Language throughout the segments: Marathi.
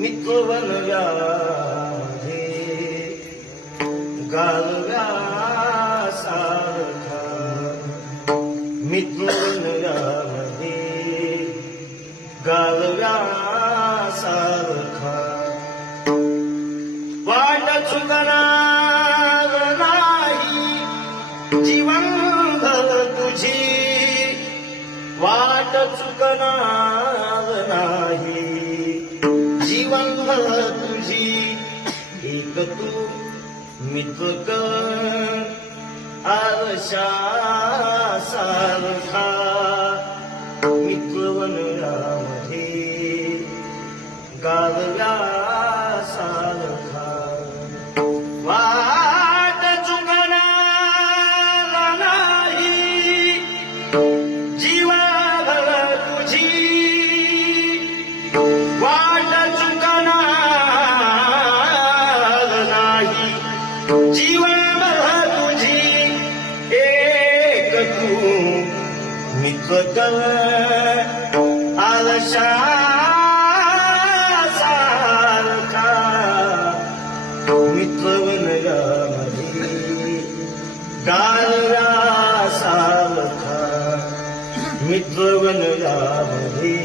मित्रवन व्याधे गालव्या सारखा मित्रवन व्याधे गालव्या सारखा वाट चुकणार नाही जीवनभर तुझी वाट चुकणार नाही जीवनभर तुझी एक तू मित्र कर आरशा सारखा मित्रवनामध्ये गालव्या सारखा वाट चुकणार नाही जीवनभर तुझी वाट चुकणार नाही जीवनभर तुझी एक तू मित्र कर आरशा सारखा मित्रवनामध्ये गालव्या सारखा मित्रवनामध्ये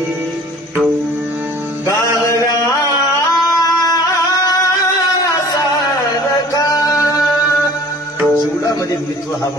गालव्या सारखा जीवनामध्ये मित्र हा